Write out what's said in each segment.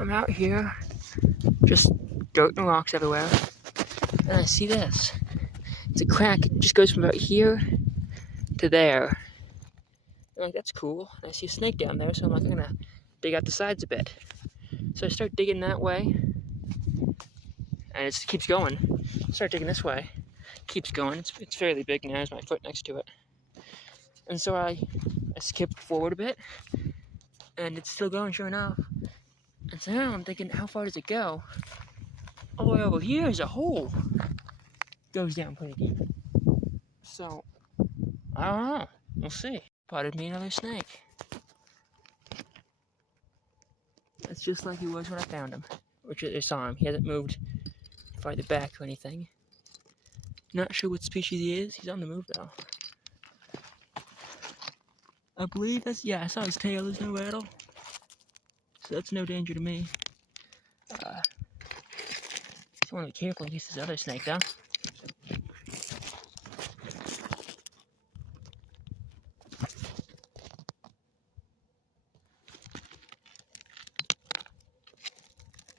I'm out here, just dirt and rocks everywhere, and I see this. It's a crack. It just goes from about here to there. I'm like, that's cool. And I see a snake down there, so I'm like, I'm gonna dig out the sides a bit. So I start digging that way, and it just keeps going. Start digging this way, keeps going. It's fairly big now. There's my foot next to it. And so I skipped forward a bit, and it's still going, sure enough. And so now I'm thinking, how far does it go? All the way over here is a hole. Goes down pretty deep. So, I don't know. We'll see. Spotted me another snake. That's just like he was when I found him. Which I saw him. He hasn't moved farther back or anything. Not sure what species he is. He's on the move though. I believe that's, yeah, I saw his tail. There's no rattle. So that's no danger to me. Just want to be careful in case there's other snake though.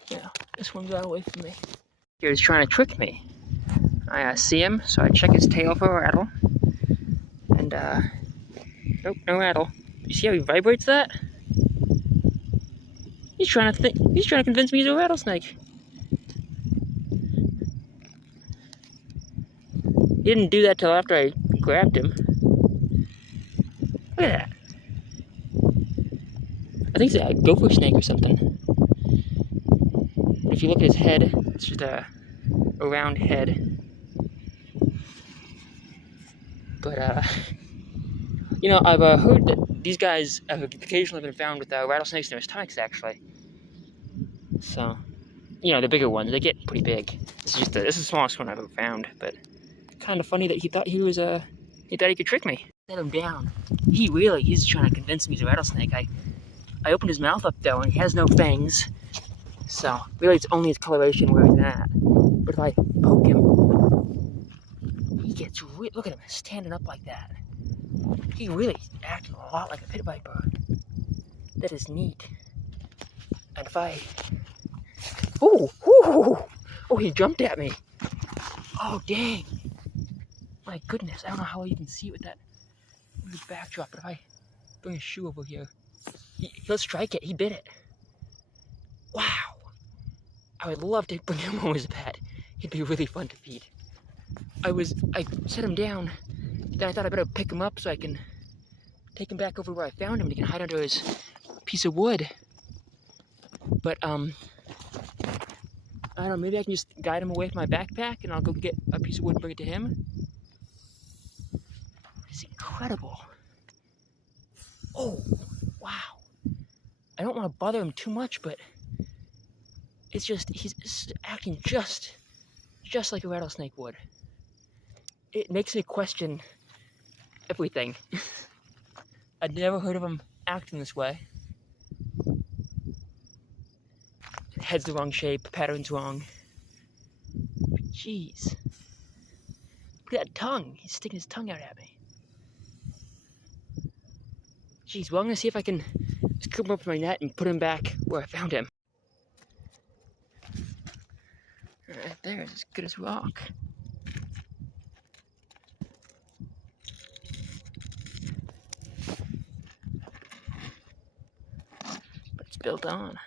Yeah, this one's out away from me. He was trying to trick me. I see him, so I check his tail for a rattle. And, nope, no rattle. You see how he vibrates that? He's trying to convince me he's a rattlesnake. He didn't do that till after I grabbed him. Look at that. I think it's a gopher snake or something. If you look at his head, it's just a round head. But, you know, I've heard that these guys have occasionally been found with rattlesnakes in their stomachs, actually. So, you know, the bigger ones, they get pretty big. This is the smallest one I've ever found, but kind of funny that he thought he could trick me. Set him down. He's trying to convince me he's a rattlesnake. I opened his mouth up though, and he has no fangs. So, really it's only his coloration where he's at. But if I poke him, he gets look at him, standing up like that. He really acting a lot like a pit viper. That is neat. And if I... Oh, he jumped at me. Oh, dang. My goodness, I don't know how I even see it with that weird backdrop, but if I bring a shoe over here, he'll strike it. He bit it. Wow. I would love to bring him home as a pet. He'd be really fun to feed. I set him down, then I thought I better pick him up so I can take him back over where I found him and he can hide under his piece of wood. But, I don't know, maybe I can just guide him away from my backpack and I'll go get a piece of wood and bring it to him. It's incredible. Oh, wow. I don't want to bother him too much, but it's just, he's acting just like a rattlesnake would. It makes me question everything. I'd never heard of him acting this way. Head's the wrong shape, pattern's wrong. Jeez. Look at that tongue. He's sticking his tongue out at me. Jeez, well, I'm gonna see if I can scoop him up with my net and put him back where I found him. Right there is as good as rock. But it's built on.